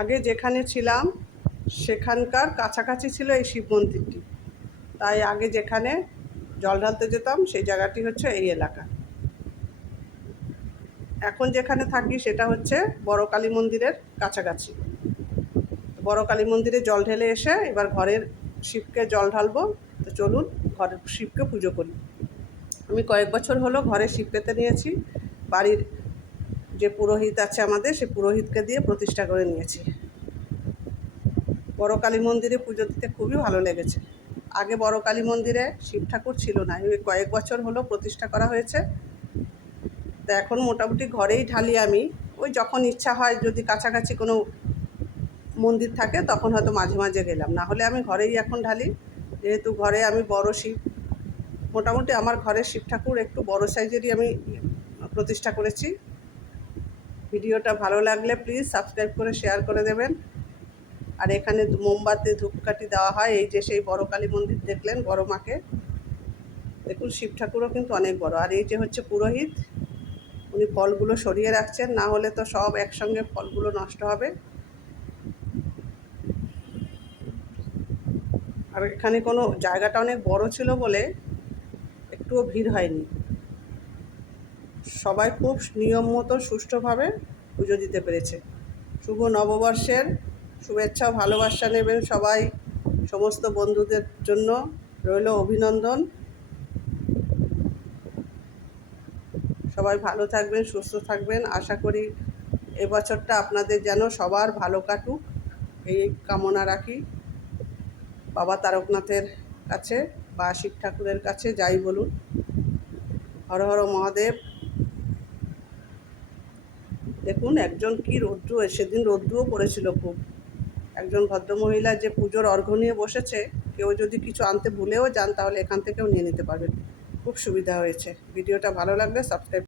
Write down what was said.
আগে যেখানে ছিলাম সেখানকার কাছাকাছি ছিল এই শিব মন্দিরটি, তাই আগে যেখানে জল ঢালতে যেতাম সেই জায়গাটি হচ্ছে এই এলাকা। এখন যেখানে থাকি সেটা হচ্ছে বড় কালী মন্দিরের কাছাকাছি। বড় কালী মন্দিরে জল ঢেলে এসে এবার ঘরের শিবকে জল ঢালবো। তো চলুন ঘরের শিবকে পুজো করি। আমি কয়েক বছর হলো ঘরে শিব পেতে নিয়েছি। বাড়ির যে পুরোহিত আছে আমাদের, সে পুরোহিতকে দিয়ে প্রতিষ্ঠা করে নিয়েছি। বড় কালী মন্দিরে পুজো দিতে খুবই ভালো লেগেছে। আগে বড় কালী মন্দিরে শিব ঠাকুর ছিল না, এই কয়েক বছর হলো প্রতিষ্ঠা করা হয়েছে। তো এখন মোটামুটি ঘরেই ঢালি আমি। ওই যখন ইচ্ছা হয়, যদি কাছাকাছি কোনো মন্দির থাকে তখন হয়তো মাঝে মাঝে গেলাম, না হলে আমি ঘরেই এখন ঢালি। যেহেতু ঘরে আমি বড় শিব, মোটামুটি আমার ঘরের শিব ঠাকুর একটু বড় সাইজেরই আমি প্রতিষ্ঠা করেছি। ভিডিওটা ভালো লাগলে প্লিজ সাবস্ক্রাইব করে শেয়ার করে দেবেন। আর এখানে মোমবাতি ধূপকাঠি দেওয়া হয়। এই যে সেই বড় কালী মন্দির দেখলেন, বড় মাকে দেখুন, শিব ঠাকুরও কিন্তু অনেক বড়। আর এই যে হচ্ছে পুরোহিত, উনি ফলগুলো সরিয়ে রাখছেন, না হলে তো সব একসঙ্গে ফলগুলো নষ্ট হবে। আর এখানে কোনো জায়গাটা অনেক বড় ছিল বলে একটুও ভিড় হয়নি। সবাই খুব নিয়ম মতো সুষ্ঠুভাবে পুজো দিতে পেরেছে। শুভ নববর্ষের শুভেচ্ছা ও ভালোবাসা নেবেন সবাই। সমস্ত বন্ধুদের জন্য রইল অভিনন্দন। সবাই ভালো থাকবেন, সুস্থ থাকবেন। আশা করি এবছরটা আপনাদের যেন সবার ভালো কাটুক, এই কামনা রাখি। বাবা তারকনাথের কাছে বা শিব ঠাকুরের কাছে যাই বলুন। হর হর মহাদেব। দেখুন একজন কি রৌদ্র, সেদিন রৌদ্রও পড়েছিল খুব। একজন ভদ্রমহিলা যে পুজোর অর্ঘ্য নিয়ে বসেছে, কেউ যদি কিছু আনতে ভুলেও যান তাহলে এখান থেকেও নিয়ে নিতে পারবেন। খুব সুবিধা হয়েছে। ভিডিওটা ভালো লাগলে সাবস্ক্রাইব